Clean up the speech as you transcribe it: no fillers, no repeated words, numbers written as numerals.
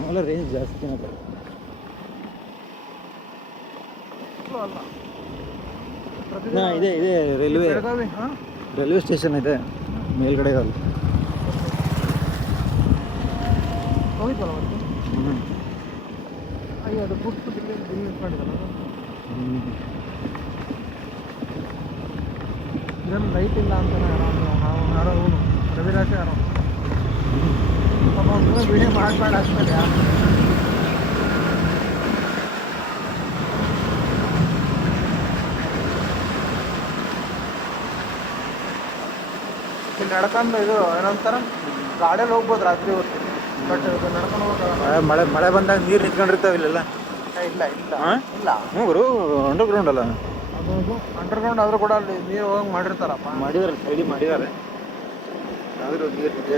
ಅವೆಲ್ಲ ರೇಂಜ್ ಜಾಸ್ತಿನೇ ಅಲ್ಲ. ಹಾಂ ಇದೆ ಇದೆ ರೈಲ್ವೆ ಸ್ಟೇಷನ್ ಇದೆ ಮೇಲ್ಗಡೆ ಅಲ್ಲಿ. ಹೋಗಿದ್ವಲ್ಲ ಮತ್ತೆ. ಅಯ್ಯೋ ಅದು ಬುಟ್ಟು ಬಿಲ್ಲಿ ಇಟ್ಕೊಂಡಿದ್ದಲ್ಲ ಇದನ್ನು ಲೈಟ್ ಇಲ್ಲ ಅಂತಾನೆ ನಾವು ಯಾರೋ ಇವನು ರವಿರಾಜ ಯಾರೋ ವಿಡಿಯೋ ಮಾಡ್ಬೇಡ ಅಷ್ಟೇ. ಇಲ್ಲಿ ನಡ್ಕೊಂಡು ಇದು ಏನಂತಾರ ಗಾಡಿಯಲ್ಲಿ ಹೋಗ್ಬೋದು ರಾತ್ರಿ ಹೊತ್ತು. ಬಟ್ ನಡ್ಕೊಂಡು ಹೋಗೋದು ಮಳೆ ಬಂದಾಗ ನೀರು ನಿಂತ್ಕೊಂಡಿರ್ತಾವೆ ಇಲ್ಲೆಲ್ಲ. ಇಲ್ಲ ಇಲ್ಲ ಇಲ್ಲ ಹ್ಞೂ ಗುರು ಅಂಡರ್ಗ್ರೌಂಡ್ ಅಲ್ಲ ಅದು ಅಂಡರ್ಗ್ರೌಂಡ್ ಆದರೂ ಕೂಡ ಅಲ್ಲಿ ನೀರು ಹೋಗಂಗೆ ಮಾಡಿರ್ತಾರಪ್ಪ. ಮಾಡಿದ್ದಾರೆ ಸೈಡಿ ಮಾಡಿದ್ದಾರೆ ಆದರೂ ನೀರು ನಿಜ